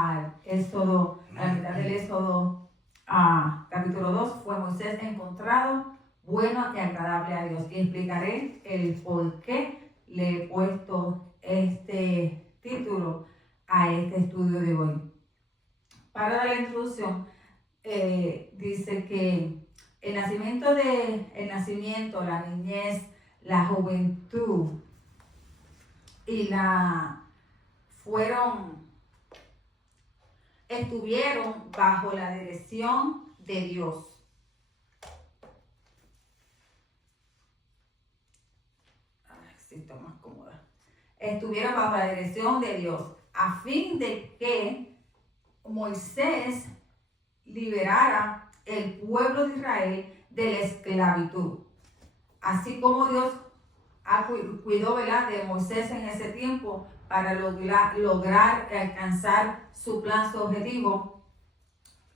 al Éxodo, a la mitad del Éxodo, capítulo 2, fue Moisés encontrado bueno y agradable a Dios. Y explicaré el por qué le he puesto este título a este estudio de hoy. Para dar la introducción, dice que el nacimiento, la niñez, la juventud y estuvieron bajo la dirección de Dios. Más cómoda. Estuvieron bajo la dirección de Dios a fin de que Moisés liberara el pueblo de Israel de la esclavitud. Así como Dios cuidó, ¿verdad?, de Moisés en ese tiempo para lograr alcanzar su plan, su objetivo,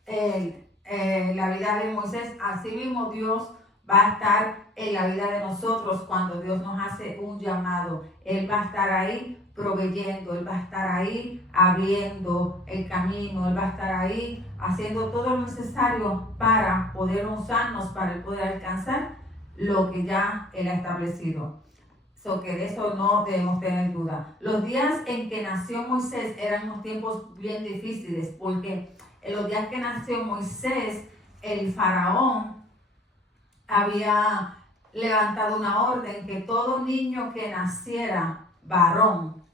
la vida de Moisés. Así mismo Dios va a estar en la vida de nosotros cuando Dios nos hace un llamado. Él va a estar ahí proveyendo, Él va a estar ahí abriendo el camino, Él va a estar ahí haciendo todo lo necesario para poder usarnos, para poder alcanzar lo que ya Él ha establecido. Que de eso no debemos tener duda. Los días en que nació Moisés eran unos tiempos bien difíciles, porque en los días que nació Moisés, el faraón había levantado una orden que todo niño que naciera varón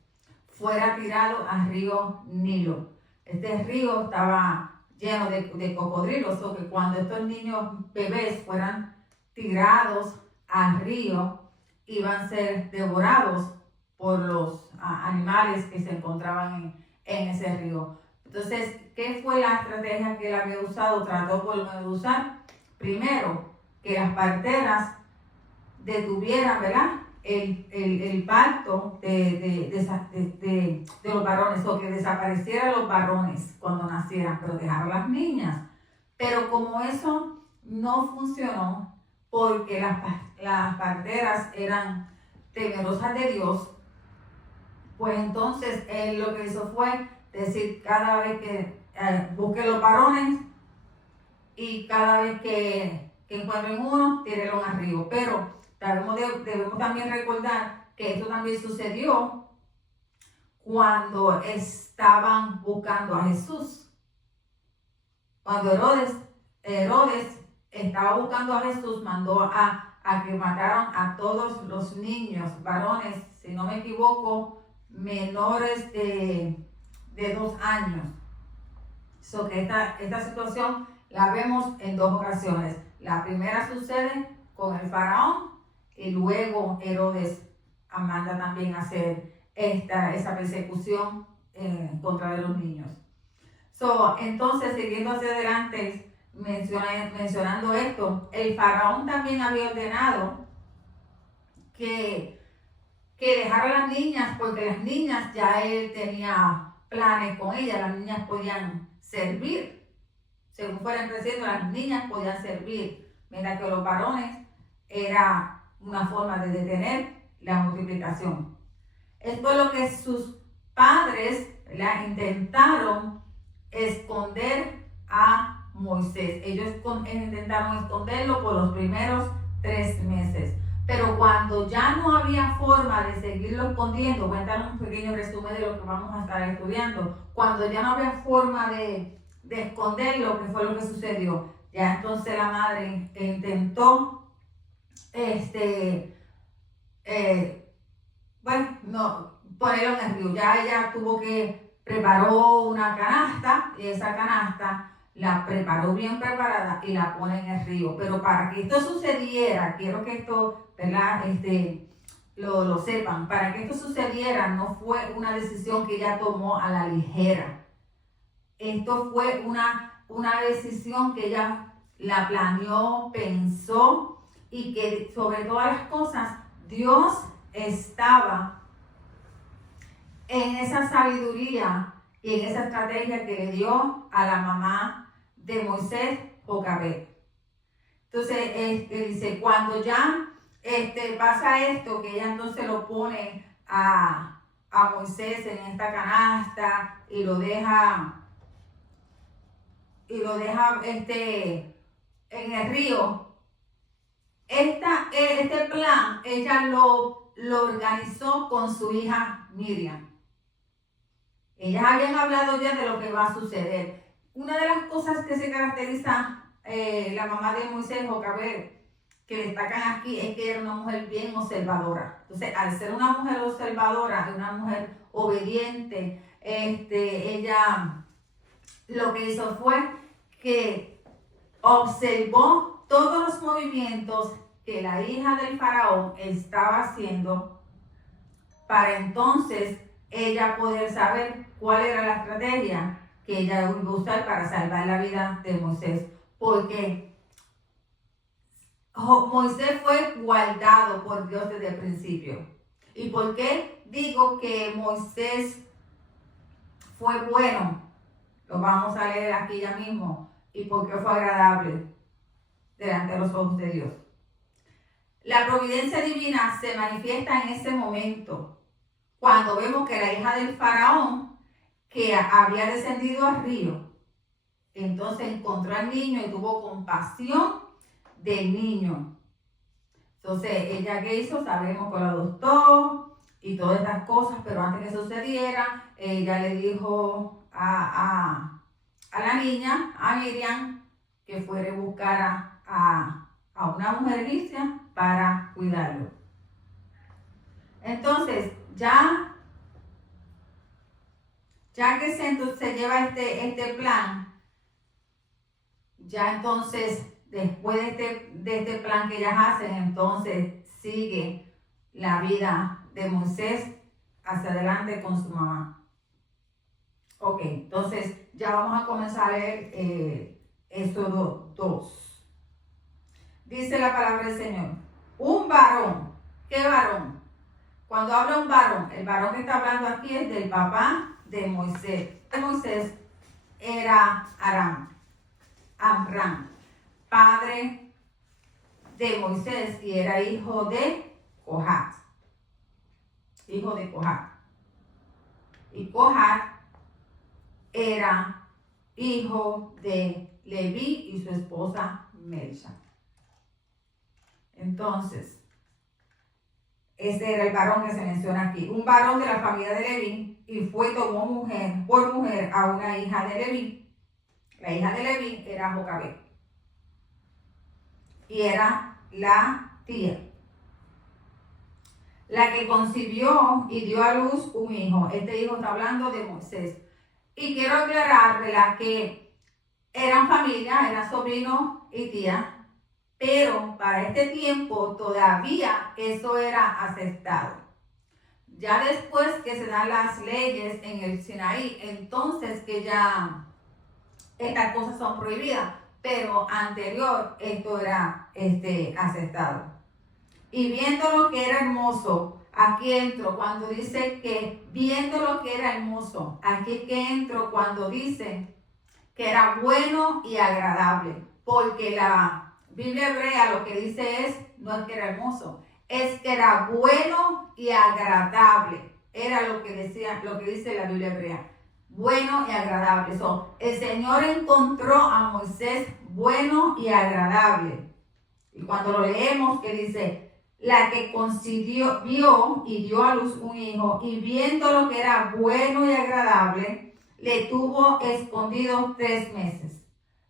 fuera tirado al río Nilo. Este río estaba lleno de cocodrilos, o que cuando estos niños bebés fueran tirados al río, iban a ser devorados por los animales que se encontraban en ese río. Entonces, ¿qué fue la estrategia que él había usado? Trató por lo menos de usar, primero, que las parteras detuvieran, ¿verdad?, el parto de los varones, o que desaparecieran los varones cuando nacieran, pero dejar a las niñas. Pero como eso no funcionó, porque las parteras eran temerosas de Dios, pues entonces él lo que hizo fue decir, cada vez que busque los varones, y cada vez que encuentren uno, tírenlo al río. Pero debemos también recordar que esto también sucedió cuando estaban buscando a Jesús. Cuando Herodes estaba buscando a Jesús, mandó a que mataran a todos los niños, varones, si no me equivoco, menores de 2 años. Que esta situación la vemos en 2 ocasiones. La primera sucede con el faraón, y luego Herodes manda también a hacer esa persecución contra de los niños. Entonces, siguiendo hacia adelante, mencionando esto, el faraón también había ordenado que dejara a las niñas, porque las niñas ya él tenía planes con ellas. Las niñas podían servir, según fueran creciendo, las niñas podían servir, mientras que los varones era una forma de detener la multiplicación. Esto es lo que sus padres intentaron esconder a Moisés. Ellos intentaron esconderlo por los primeros 3 meses. Pero cuando ya no había forma de seguirlo escondiendo, voy a dar un pequeño resumen de lo que vamos a estar estudiando. Cuando ya no había forma de esconderlo, ¿qué fue lo que sucedió? Ya entonces la madre intentó ponerlo en el río. Ya ella preparó una canasta, y esa canasta la preparó bien preparada y la pone en el río. Pero para que esto sucediera, quiero que esto, ¿verdad?, lo sepan. Para que esto sucediera, no fue una decisión que ella tomó a la ligera. Esto fue una decisión que ella la planeó, pensó, y que sobre todas las cosas Dios estaba en esa sabiduría y en esa estrategia que le dio a la mamá de Moisés, Jocabed. Entonces, dice, cuando ya pasa esto, que ella entonces lo pone a Moisés en esta canasta y lo deja y lo deja en el río. Este plan ella lo organizó con su hija Miriam. Ellas habían hablado ya de lo que va a suceder. Una de las cosas que se caracteriza la mamá de Moisés, Jocabed, que destacan aquí, es que era una mujer bien observadora. Entonces, al ser una mujer observadora, una mujer obediente, ella lo que hizo fue que observó todos los movimientos que la hija del faraón estaba haciendo para entonces ella poder saber cuál era la estrategia que ella iba a usar para salvar la vida de Moisés. Porque Moisés fue guardado por Dios desde el principio. ¿Y por qué digo que Moisés fue bueno? Lo vamos a leer aquí ya mismo. ¿Y por qué fue agradable delante de los ojos de Dios? La providencia divina se manifiesta en ese momento, cuando vemos que la hija del faraón, que había descendido al río, entonces encontró al niño y tuvo compasión del niño. Entonces, ella que hizo, sabemos que lo adoptó y todas estas cosas, pero antes que sucediera, ella le dijo a la niña, a Miriam, que fuera a buscar a una mujer egipcia para cuidarlo. Entonces, ya que se lleva este plan, ya entonces, después de este plan que ellas hacen, entonces sigue la vida de Moisés hacia adelante con su mamá. Ok, entonces ya vamos a comenzar a leer Éxodo 2. Dice la palabra del Señor, un varón. ¿Qué varón? Cuando habla un varón, el varón que está hablando aquí es del papá de Moisés. Moisés era Amram, padre de Moisés, y era hijo de Cohat. Y Cohat era hijo de Leví y su esposa Melcha. Entonces, ese era el varón que se menciona aquí. Un varón de la familia de Leví, y tomó por mujer a una hija de Leví. La hija de Leví era Jocabed. Y era la tía, la que concibió y dio a luz un hijo. Este hijo está hablando de Moisés. Y quiero aclarar, ¿verdad?, que eran familia, eran sobrino y tía, pero para este tiempo todavía eso era aceptado. Ya después que se dan las leyes en el Sinaí, entonces que ya estas cosas son prohibidas, pero anterior esto era aceptado. Y viendo lo que era hermoso, aquí entro cuando dice que viendo lo que era hermoso, aquí es que entro cuando dice que era bueno y agradable, porque la Biblia hebrea lo que dice no es que era hermoso, es que era bueno y agradable. Era lo que dice la Biblia hebrea. Bueno y agradable. El Señor encontró a Moisés bueno y agradable. Y cuando lo leemos, que dice, la que concibió y dio a luz un hijo, y viendo lo que era bueno y agradable, le tuvo escondido 3 meses.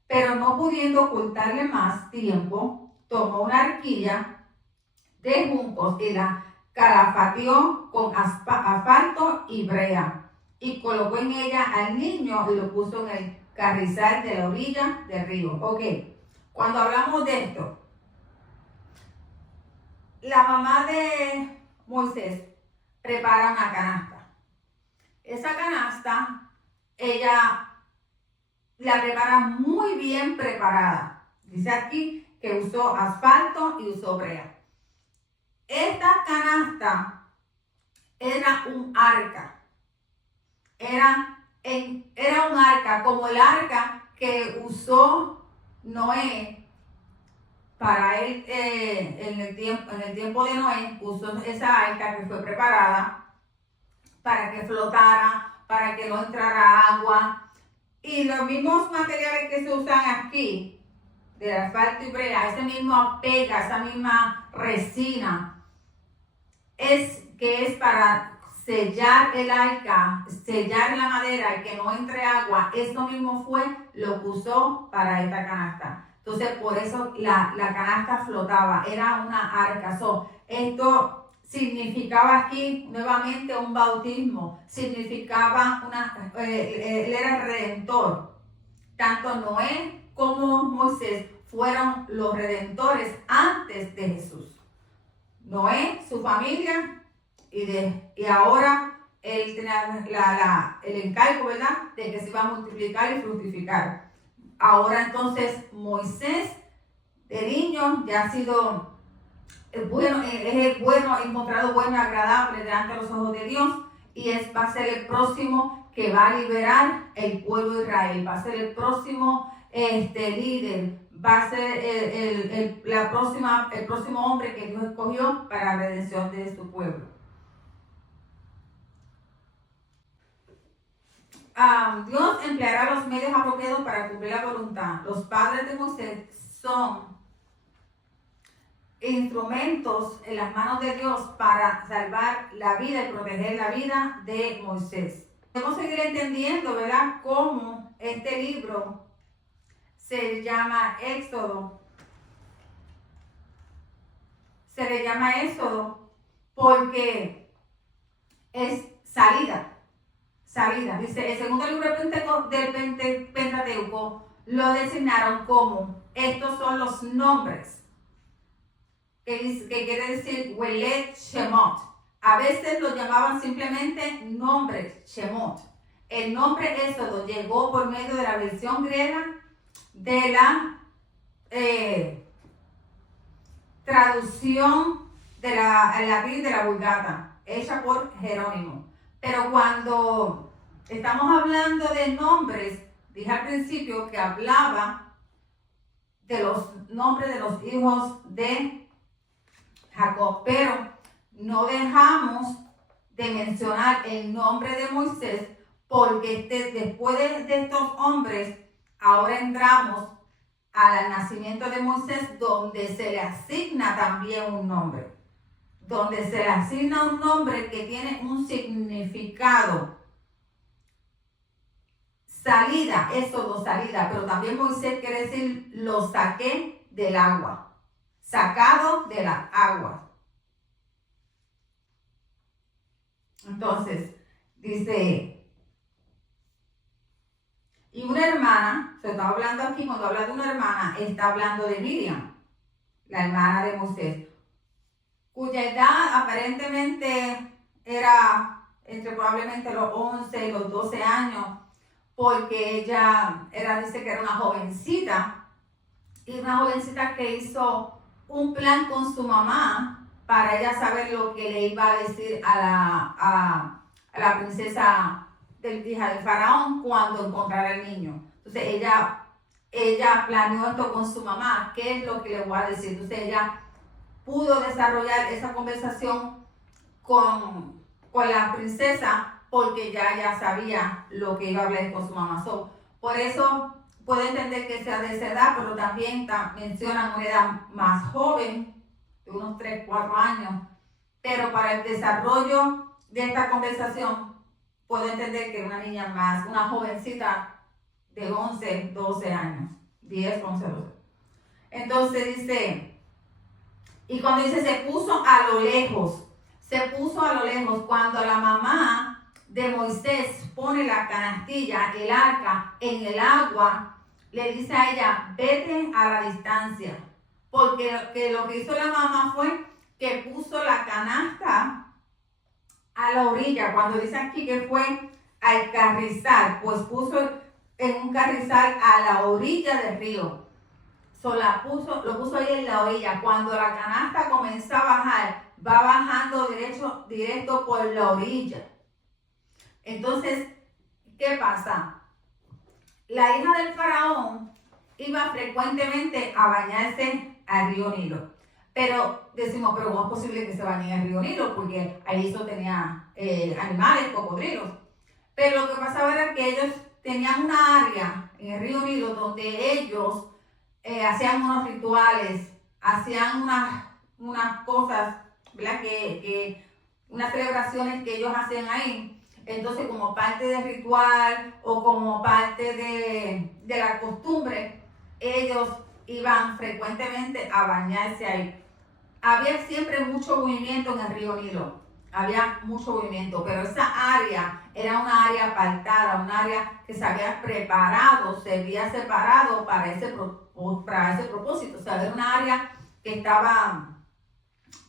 Pero no pudiendo ocultarle más tiempo, tomó una arquilla de juncos y la calafateó con asfalto y brea, y colocó en ella al niño y lo puso en el carrizal de la orilla del río. Ok, cuando hablamos de esto, la mamá de Moisés prepara una canasta. Esa canasta, ella la prepara muy bien preparada. Dice aquí que usó asfalto y usó brea. Esta canasta era un arca. Era un arca como el arca que usó Noé para él en el tiempo de Noé. Usó esa arca que fue preparada para que flotara, para que no entrara agua. Y los mismos materiales que se usan aquí, de asfalto y brea, esa misma pega, esa misma resina, es para sellar el arca, sellar la madera y que no entre agua. Esto mismo fue lo que usó para esta canasta. Entonces, por eso la canasta flotaba, era una arca. Esto significaba aquí nuevamente un bautismo, significaba él era el redentor. Tanto Noé como Moisés fueron los redentores antes de Jesús. Noé, su familia, y ahora él tenía el encargo, ¿verdad?, de que se iba a multiplicar y fructificar. Ahora entonces Moisés, de niño, ya ha sido bueno, es bueno, encontrado bueno y agradable delante de los ojos de Dios, y va a ser el próximo que va a liberar el pueblo de Israel, va a ser el próximo líder, va a ser el próximo hombre que Dios escogió para la redención de su pueblo. Dios empleará los medios apropiados para cumplir la voluntad. Los padres de Moisés son instrumentos en las manos de Dios para salvar la vida y proteger la vida de Moisés. Podemos seguir entendiendo, ¿verdad?, cómo este libro se llama Éxodo. Se le llama Éxodo porque es salida. Dice, el segundo libro del Pentateuco lo designaron como, estos son los nombres, que quiere decir Welet Shemot. A veces lo llamaban simplemente nombres, Shemot. El nombre Éxodo llegó por medio de la versión griega de la traducción de la Biblia de la Vulgata, hecha por Jerónimo. Pero cuando estamos hablando de nombres, dije al principio que hablaba de los nombres de los hijos de Jacob, pero no dejamos de mencionar el nombre de Moisés, porque después de estos hombres, ahora entramos al nacimiento de Moisés, donde se le asigna también un nombre. Donde se le asigna un nombre que tiene un significado. Salida, Éxodo, salida, pero también Moisés quiere decir lo saqué del agua. Sacado de la agua. Entonces, dice, y una hermana, se está hablando aquí, cuando habla de una hermana, está hablando de Miriam, la hermana de Moisés, cuya edad aparentemente era entre probablemente los 11 y los 12 años, porque ella dice que era una jovencita, y una jovencita que hizo un plan con su mamá para ella saber lo que le iba a decir a la princesa hija del faraón cuando encontrara el niño. Entonces ella planeó esto con su mamá, qué es lo que le voy a decir. Entonces ella pudo desarrollar esa conversación con la princesa porque ya sabía lo que iba a hablar con su mamá. Por eso puedo entender que sea de esa edad, pero también mencionan una edad más joven, de unos 3, 4 años. Pero para el desarrollo de esta conversación, puedo entender que una niña más, una jovencita de 11, 12 años, 10, 11, 12. Entonces dice, y cuando dice se puso a lo lejos, cuando la mamá de Moisés pone la canastilla, el arca, en el agua, le dice a ella, vete a la distancia. Porque lo que hizo la mamá fue que puso la canasta a la orilla. Cuando dice aquí que fue al carrizal, pues puso en un carrizal a la orilla del río. Lo puso ahí en la orilla. Cuando la canasta comienza a bajar, va bajando directo por la orilla. Entonces, ¿qué pasa? La hija del faraón iba frecuentemente a bañarse al río Nilo. Pero decimos, pero ¿cómo es posible que se bañe al río Nilo? Porque ahí eso tenía animales, cocodrilos. Pero lo que pasaba era que ellos tenían una área en el río Nilo donde ellos hacían unos rituales, hacían unas cosas, ¿verdad? Unas celebraciones que ellos hacían ahí. Entonces, como parte del ritual o como parte de la costumbre, ellos iban frecuentemente a bañarse ahí. Había siempre mucho movimiento en el río Nilo, había mucho movimiento, pero esa área era una área apartada, un área que se había preparado, se había separado para ese propósito. O sea, era una área que estaba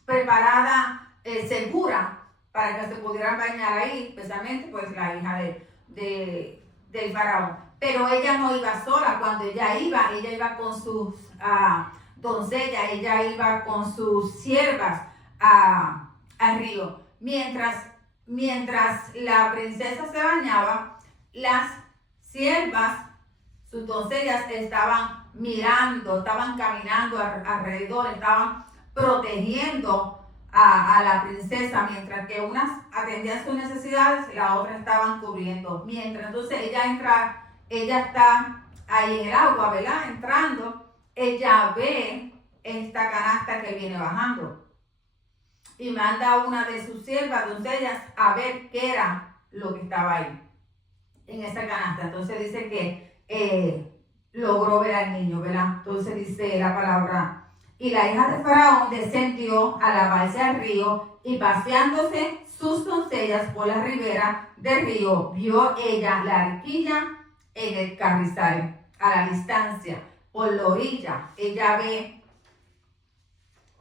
preparada, segura, para que se pudieran bañar ahí, especialmente pues la hija del faraón. Pero ella no iba sola. Cuando ella iba con sus doncellas, ella iba con sus siervas al río. Mientras la princesa se bañaba, las siervas, sus doncellas, estaban mirando, estaban caminando alrededor, estaban protegiendo a la princesa, mientras que unas atendían sus necesidades, las otras estaban cubriendo. Mientras entonces ella está ahí en el agua, ¿verdad? Entrando, ella ve esta canasta que viene bajando y manda a una de sus siervas, doncellas, a ver qué era lo que estaba ahí en esa canasta. Entonces dice que logró ver al niño, ¿verdad? Entonces dice la palabra: y la hija de Faraón descendió a lavarse al río, y paseándose sus doncellas por la ribera del río, vio ella la arquilla en el carrizal, a la distancia, por la orilla. Ella ve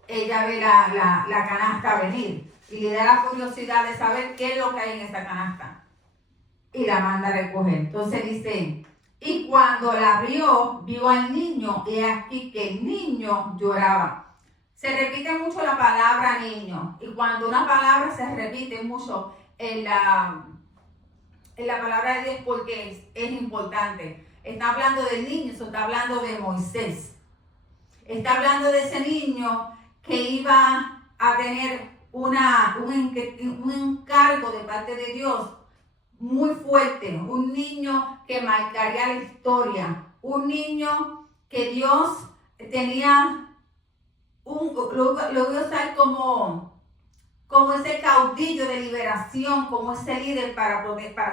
la canasta venir, y le da la curiosidad de saber qué es lo que hay en esa canasta, y la manda a recoger. Entonces dice: y cuando la vio al niño, he aquí que el niño lloraba. Se repite mucho la palabra niño, y cuando una palabra se repite mucho en la palabra de Dios, porque es importante. Está hablando del niño, eso está hablando de Moisés. Está hablando de ese niño que iba a tener un encargo de parte de Dios muy fuerte, un niño que marcaría la historia, un niño que Dios tenía lo iba a usar como ese caudillo de liberación, como ese líder para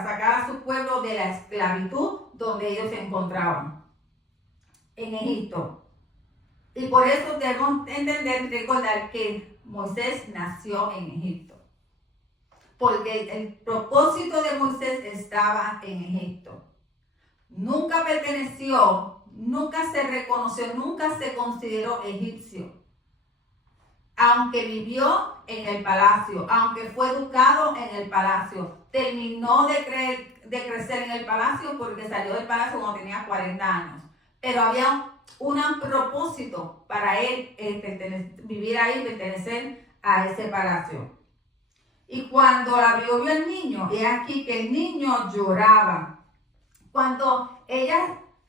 sacar a su pueblo de la esclavitud donde ellos se encontraban, en Egipto. Y por eso debemos entender, recordar que Moisés nació en Egipto, porque el propósito de Moisés estaba en Egipto. Nunca perteneció, nunca se reconoció, nunca se consideró egipcio. Aunque vivió en el palacio, aunque fue educado en el palacio, terminó de crecer en el palacio porque salió del palacio cuando tenía 40 años. Pero había un propósito para él vivir ahí, pertenecer a ese palacio. Y cuando la vio el niño, he aquí que el niño lloraba. Cuando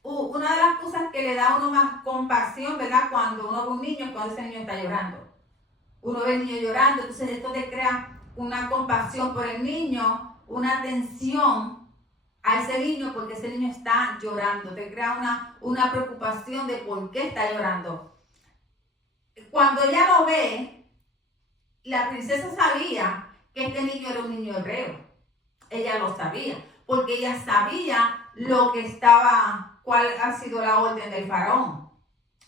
una de las cosas que le da a uno más compasión, ¿verdad? Cuando uno ve un niño, cuando ese niño está llorando. Uno ve al niño llorando, entonces esto te crea una compasión por el niño, una atención a ese niño porque ese niño está llorando. Te crea una preocupación de por qué está llorando. Cuando ella lo ve, la princesa sabía que este niño era un niño hebreo. Ella lo sabía, porque ella sabía cuál ha sido la orden del faraón.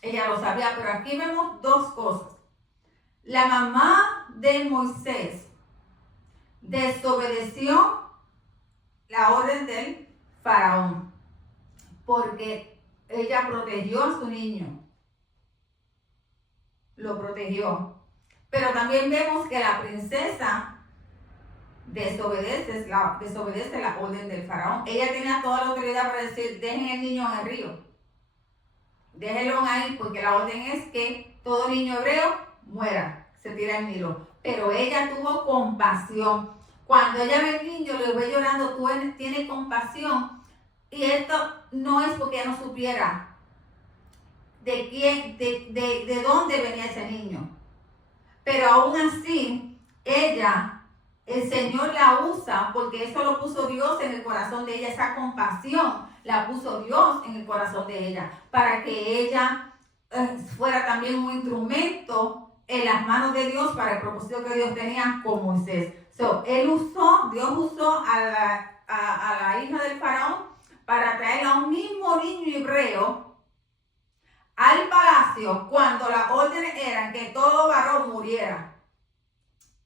Ella lo sabía, pero aquí vemos dos cosas. La mamá de Moisés desobedeció la orden del faraón, porque ella protegió a su niño. Lo protegió. Pero también vemos que la princesa desobedece la orden del faraón. Ella tenía toda la autoridad para decir: dejen el niño en el río, déjenlo ahí, porque la orden es que todo niño hebreo muera, se tira al Nilo. Pero ella tuvo compasión. Cuando ella ve al niño, le ve llorando, tiene compasión. Y esto no es porque ella no supiera de dónde venía ese niño. Pero aún así, ella el Señor la usa porque eso lo puso Dios en el corazón de ella, esa compasión la puso Dios en el corazón de ella, para que ella fuera también un instrumento en las manos de Dios para el propósito que Dios tenía con Moisés. Dios usó a la hija del faraón para traer a un mismo niño hebreo al palacio cuando las órdenes eran que todo varón muriera.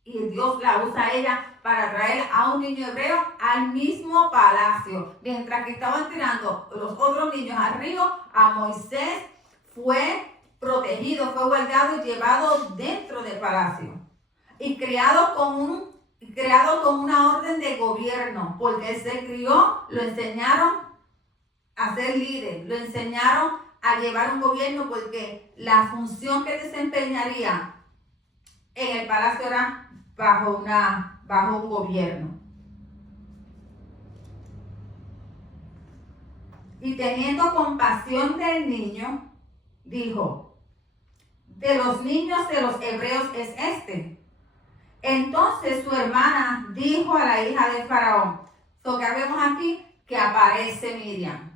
Y Dios la usa a ella para traer a un niño hebreo al mismo palacio. Mientras que estaban tirando los otros niños al río, a Moisés fue protegido, fue guardado y llevado dentro del palacio. Y criado con una orden de gobierno, porque él se crió, lo enseñaron a ser líder, lo enseñaron a llevar un gobierno, porque la función que desempeñaría en el palacio era bajo un gobierno. Y teniendo compasión del niño, dijo: de los niños de los hebreos es este. Entonces su hermana dijo a la hija de Faraón. So que vemos aquí que aparece Miriam.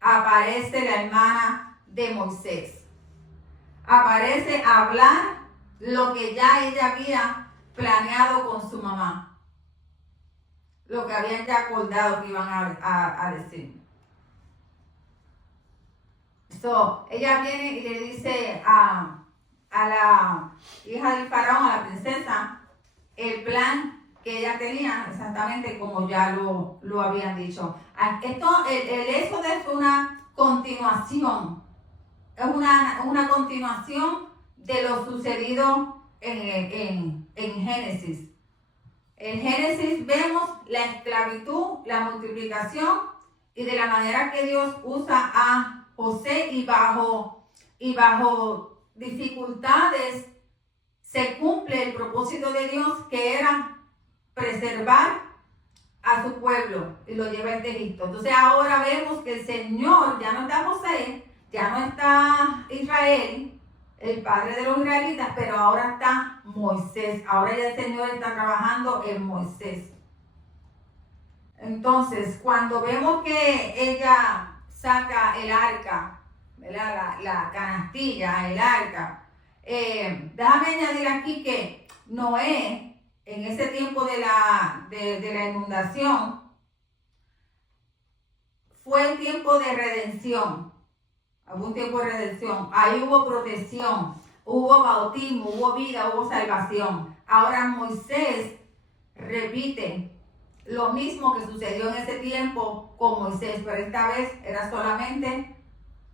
Aparece la hermana de Moisés. Aparece a hablar lo que ya ella había planeado con su mamá, lo que habían ya acordado que iban a decir. Ella viene y le dice a la hija del faraón, a la princesa, el plan que ella tenía, exactamente como ya lo habían dicho. El éxodo es una continuación, es una continuación de lo sucedido en Génesis. En Génesis vemos la esclavitud, la multiplicación y de la manera que Dios usa a José y bajo dificultades se cumple el propósito de Dios, que era preservar a su pueblo y lo lleva de Egipto. Entonces ahora vemos que el Señor, ya no está José, ya no está Israel, el padre de los israelitas, pero ahora está Moisés. Ahora ya el Señor está trabajando en Moisés. Entonces, cuando vemos que ella saca el arca, la canastilla, el arca, déjame añadir aquí que Noé, en ese tiempo de la inundación, fue el tiempo de redención. Algún tiempo de redención. Ahí hubo protección, hubo bautismo, hubo vida, hubo salvación. Ahora Moisés repite lo mismo que sucedió en ese tiempo con Moisés, pero esta vez era solamente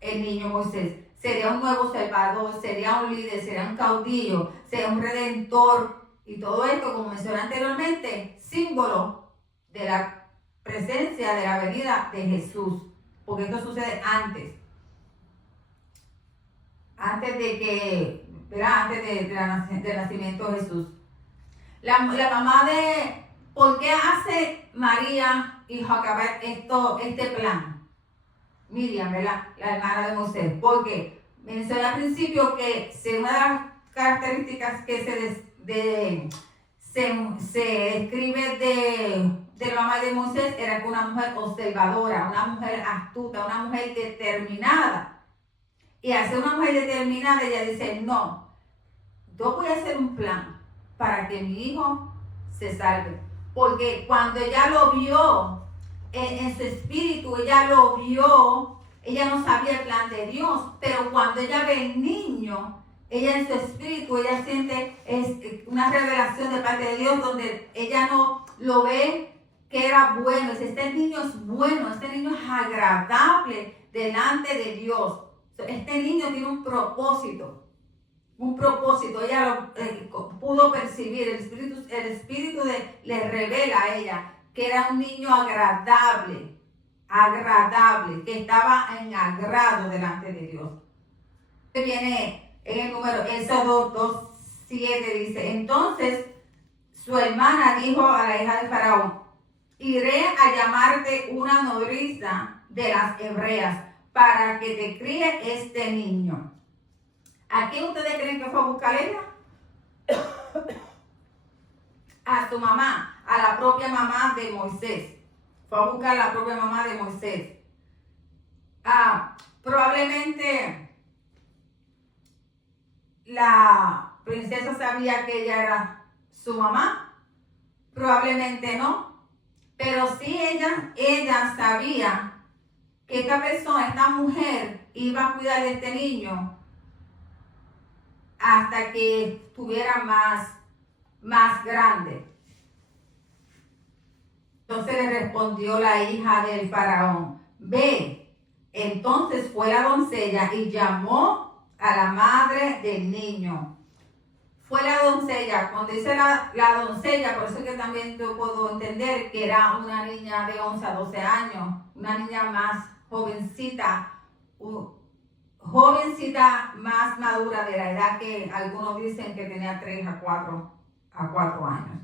el niño Moisés. Sería un nuevo salvador, sería un líder, sería un caudillo, sería un redentor. Y todo esto, como mencioné anteriormente, símbolo de la presencia, de la venida de Jesús. Porque esto sucede antes de que, ¿verdad? Antes del nacimiento de Jesús. La mamá de, ¿por qué hace María y Jocabet este plan? Miriam, ¿verdad? La hermana de Moisés. Porque mencioné al principio que una de las características que se describe de la mamá de Moisés era que una mujer observadora, una mujer astuta, una mujer determinada. Y al ser una mujer determinada, ella dice: no, yo voy a hacer un plan para que mi hijo se salve. Porque cuando ella lo vio en su espíritu, ella lo vio, ella no sabía el plan de Dios, pero cuando ella ve el niño, ella en su espíritu, ella siente una revelación de parte de Dios, donde ella no lo ve que era bueno. Dice: este niño es bueno, este niño es agradable delante de Dios. Este niño tiene un propósito. Ella lo pudo percibir. El espíritu le revela a ella que era un niño agradable, que estaba en agrado delante de Dios. Viene en el número Éxodo 2:7, dice: entonces su hermana dijo a la hija de Faraón: iré a llamarte una nodriza de las hebreas para que te críe este niño. ¿A quién ustedes creen que fue a buscar ella? a su mamá, a la propia mamá de Moisés. Fue a buscar a la propia mamá de Moisés. Probablemente la princesa sabía que ella era su mamá, probablemente no, pero sí ella sabía que esta persona, esta mujer, iba a cuidar de este niño hasta que estuviera más grande. Entonces le respondió la hija del faraón, ve. Entonces fue la doncella y llamó a la madre del niño. Fue la doncella, cuando dice la doncella, por eso es que también yo puedo entender que era una niña de 11 a 12 años, una niña más jovencita, más madura de la edad que algunos dicen que tenía 3 a 4 años.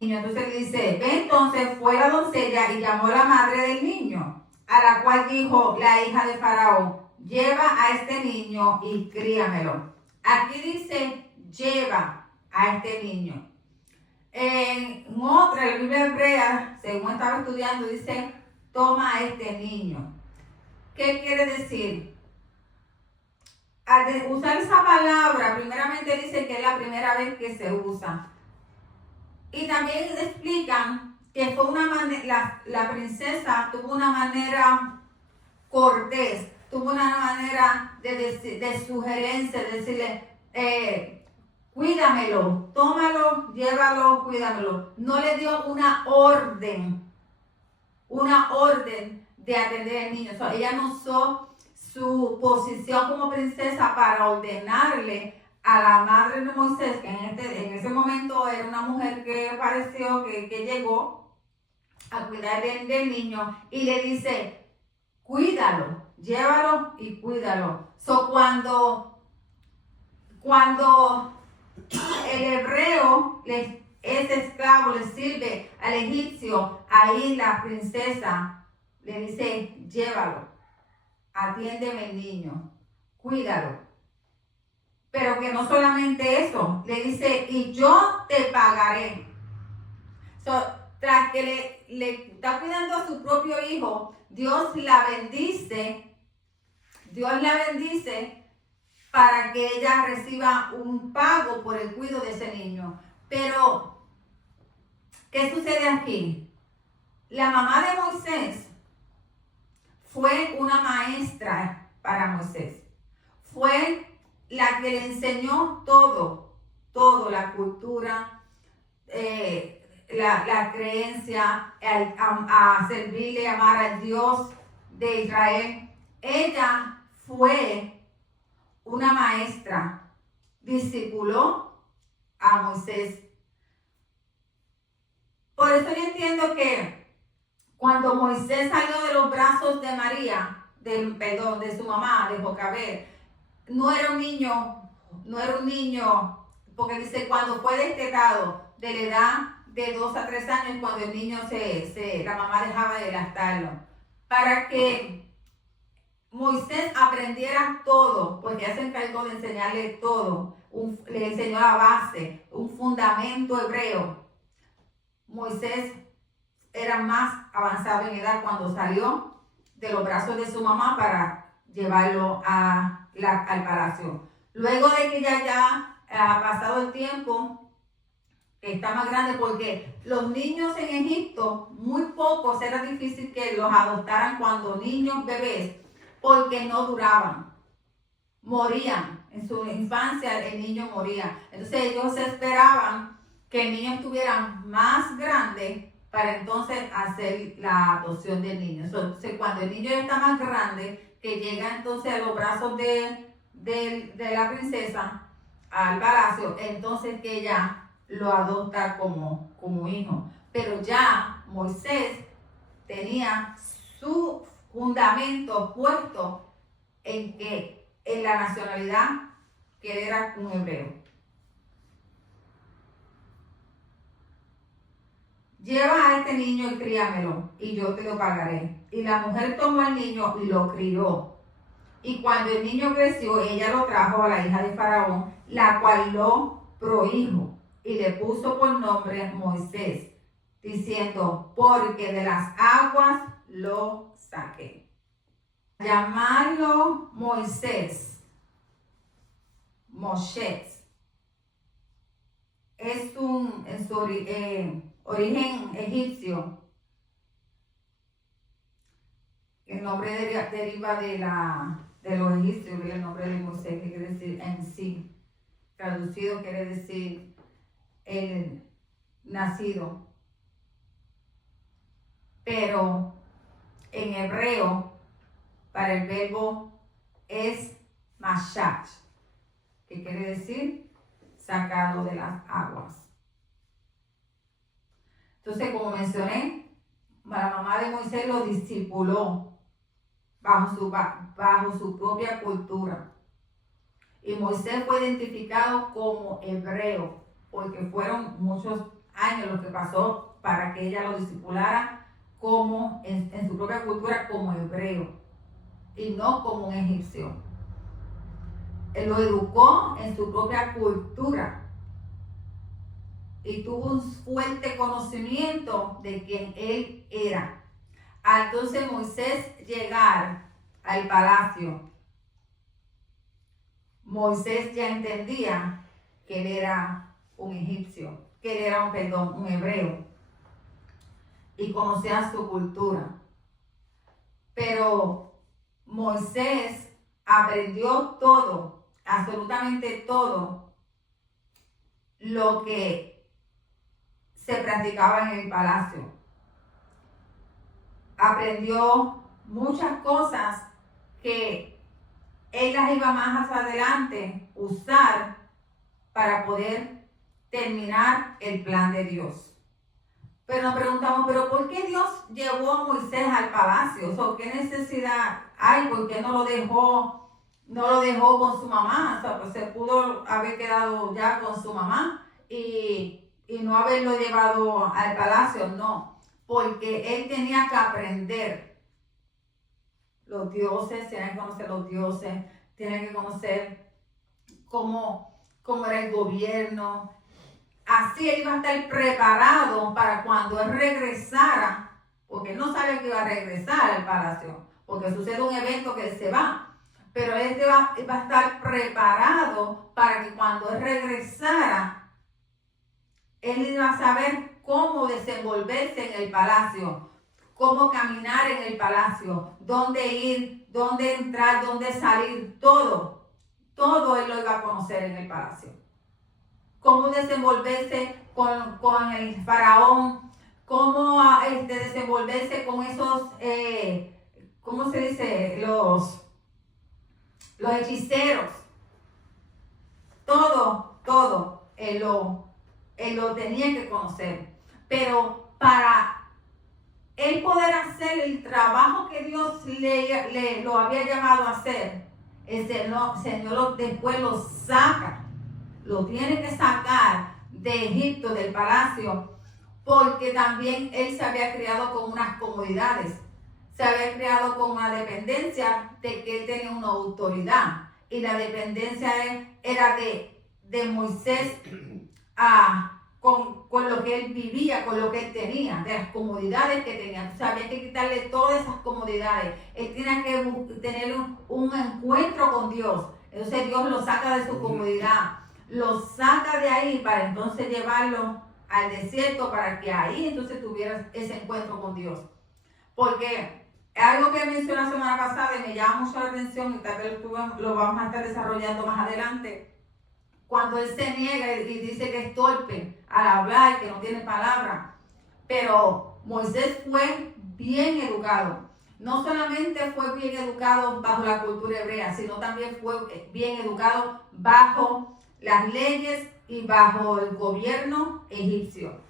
Y entonces le dice, ve, entonces fue la doncella y llamó a la madre del niño, a la cual dijo la hija de Faraón, lleva a este niño y críamelo. Aquí dice, lleva a este niño. En otra, la Biblia hebrea, según estaba estudiando, dice, toma a este niño. ¿Qué quiere decir? Al usar esa palabra, primeramente dice que es la primera vez que se usa. Y también explican que fue una manera, la princesa tuvo una manera cortés, tuvo una manera de sugerencia, de decirle, cuídamelo, tómalo, llévalo, cuídamelo. No le dio una orden de atender al niño. O sea, ella no usó su posición como princesa para ordenarle a la madre de Moisés, que en ese momento era una mujer que pareció que llegó a cuidar del niño, y le dice, cuídalo, llévalo y cuídalo. So, cuando el hebreo ese esclavo le sirve al egipcio, ahí la princesa le dice, llévalo, atiéndeme el niño, cuídalo. Pero que no solamente eso, le dice, y yo te pagaré. So, tras que le está cuidando a su propio hijo, Dios la bendice para que ella reciba un pago por el cuidado de ese niño. Pero, ¿qué sucede aquí? La mamá de Moisés fue una maestra para Moisés. Fue la que le enseñó todo, la cultura, la creencia, a servirle, amar al Dios de Israel. Ella fue una maestra, discipuló a Moisés. Por eso yo entiendo que cuando Moisés salió de los brazos de María, de su mamá, de Jocabed, no era un niño, porque dice, cuando fue destetado de la edad de 2 a 3 años, cuando el niño la mamá dejaba de lactarlo, para que Moisés aprendiera todo, porque ella se encargó de enseñarle todo, le enseñó la base, un fundamento hebreo. Moisés era más avanzado en edad cuando salió de los brazos de su mamá para llevarlo al palacio. Luego de que ya ha pasado el tiempo, está más grande, porque los niños en Egipto, muy pocos, era difícil que los adoptaran cuando niños bebés, porque no duraban, morían. En su infancia el niño moría. Entonces ellos esperaban que el niño estuviera más grande para entonces hacer la adopción del niño. Entonces cuando el niño ya está más grande, que llega entonces a los brazos de la princesa, al palacio, entonces que ella lo adopta como hijo. Pero ya Moisés tenía su fundamento puesto en la nacionalidad, que él era un hebreo. Lleva a este niño y críamelo, y yo te lo pagaré. Y la mujer tomó al niño y lo crió. Y cuando el niño creció, ella lo trajo a la hija de Faraón, la cual lo prohijo. y le puso por nombre Moisés, diciendo, porque de las aguas lo saqué. Llamarlo Moisés, Moshe, es en su origen egipcio. El nombre deriva de los egipcios, el nombre de Moisés, que quiere decir en sí. Traducido quiere decir el nacido. Pero en hebreo, para el verbo es mashat, que quiere decir sacado de las aguas. Entonces, como mencioné, la mamá de Moisés lo discipuló bajo su propia cultura. Y Moisés fue identificado como hebreo, porque fueron muchos años los que pasó para que ella lo discipulara como en su propia cultura como hebreo y no como un egipcio. Él lo educó en su propia cultura y tuvo un fuerte conocimiento de quién él era. Entonces Moisés llegar al palacio, Moisés ya entendía que él era un egipcio, que él era un hebreo, y conocía su cultura. Pero Moisés aprendió todo, absolutamente todo, lo que se practicaba en el palacio. Aprendió muchas cosas que él las iba más adelante usar para poder terminar el plan de Dios. Pero nos preguntamos, ¿pero por qué Dios llevó a Moisés al palacio? O sea, ¿qué necesidad hay? ¿Por qué no lo dejó con su mamá? O sea, pues se pudo haber quedado ya con su mamá y no haberlo llevado al palacio. No, porque él tenía que aprender los dioses, tenía que conocer los dioses, tenía que conocer cómo era el gobierno. Así él iba a estar preparado para cuando él regresara, porque él no sabe que iba a regresar al palacio, porque sucede un evento que él se va, pero él iba a estar preparado para que cuando él regresara, él iba a saber cómo desenvolverse en el palacio, cómo caminar en el palacio, dónde ir, dónde entrar, dónde salir, todo él lo iba a conocer en el palacio. Cómo desenvolverse con el faraón, cómo desenvolverse con esos, ¿cómo se dice? Los hechiceros. Todo él lo tenía que conocer. Pero para él poder hacer el trabajo que Dios lo había llamado a hacer, el Señor después lo saca. Lo tiene que sacar de Egipto, del palacio, porque también él se había criado con unas comodidades, se había criado con una dependencia de que él tenía una autoridad, y la dependencia era de Moisés con lo que él vivía, con lo que él tenía, de las comodidades que tenía. Entonces había que quitarle todas esas comodidades. Él tenía que tener un encuentro con Dios. Entonces Dios lo saca de su comodidad, lo saca de ahí para entonces llevarlo al desierto para que ahí entonces tuviera ese encuentro con Dios. Porque algo que mencioné la semana pasada y me llama mucho la atención, y tal vez lo vamos a estar desarrollando más adelante, cuando él se niega y dice que es torpe al hablar, que no tiene palabra. Pero Moisés fue bien educado. No solamente fue bien educado bajo la cultura hebrea, sino también fue bien educado bajo las leyes y bajo el gobierno egipcio.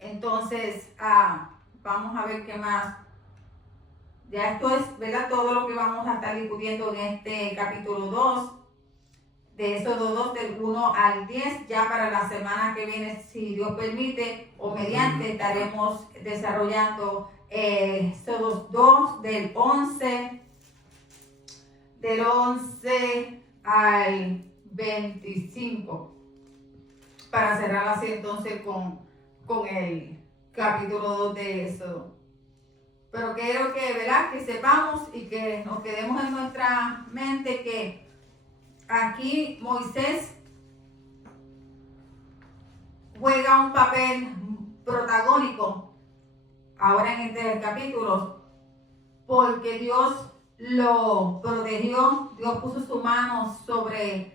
Entonces, vamos a ver qué más. Ya esto es, ¿verdad?, todo lo que vamos a estar discutiendo en este capítulo 2, de Éxodo 2, del 1 al 10. Ya para la semana que viene, si Dios permite o mediante, estaremos desarrollando Éxodo 2, del 11 al 25. para cerrar así entonces con el capítulo 2 de Éxodo. Pero quiero que, ¿verdad?, que sepamos y que nos quedemos en nuestra mente que aquí Moisés juega un papel protagónico ahora en este capítulo, porque Dios lo protegió, Dios puso su mano sobre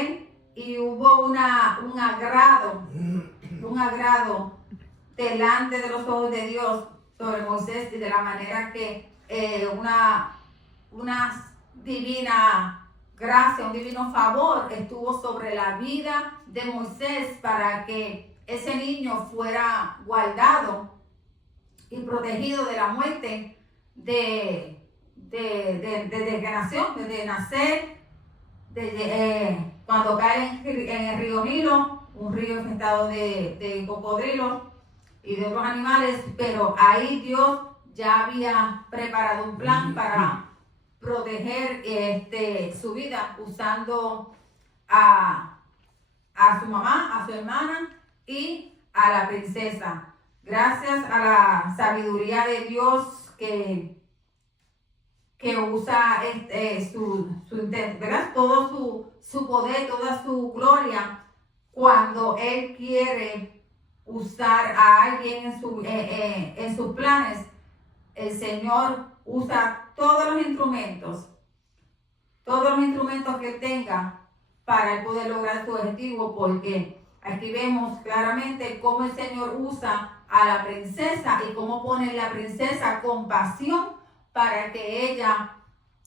él y hubo un agrado delante de los ojos de Dios sobre Moisés, y de la manera que una divina gracia, un divino favor estuvo sobre la vida de Moisés para que ese niño fuera guardado y protegido de la muerte desde que nació, desde nacer, cuando cae en el río Nilo, un río infestado de cocodrilos y de otros animales, pero ahí Dios ya había preparado un plan para proteger su vida, usando a su mamá, a su hermana y a la princesa. Gracias a la sabiduría de Dios que usa ¿verdad?, todo su poder, toda su gloria, cuando Él quiere usar a alguien en sus planes. El Señor usa todos los instrumentos que Él tenga para Él poder lograr su objetivo, porque aquí vemos claramente cómo el Señor usa a la princesa y cómo pone la princesa con pasión para que ella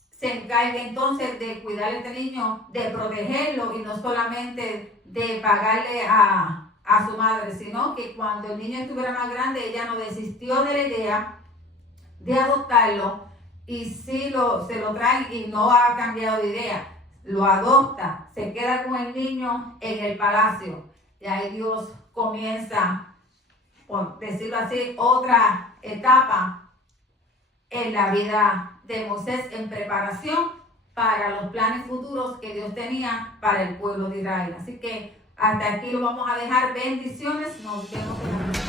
se encargue entonces de cuidar a este niño, de protegerlo, y no solamente de pagarle a su madre, sino que cuando el niño estuviera más grande, ella no desistió de la idea de adoptarlo, y sí se lo traen y no ha cambiado de idea, lo adopta, se queda con el niño en el palacio, y ahí Dios comienza, por decirlo así, otra etapa en la vida de Moisés, en preparación para los planes futuros que Dios tenía para el pueblo de Israel. Así que hasta aquí lo vamos a dejar. Bendiciones, nos vemos en la próxima.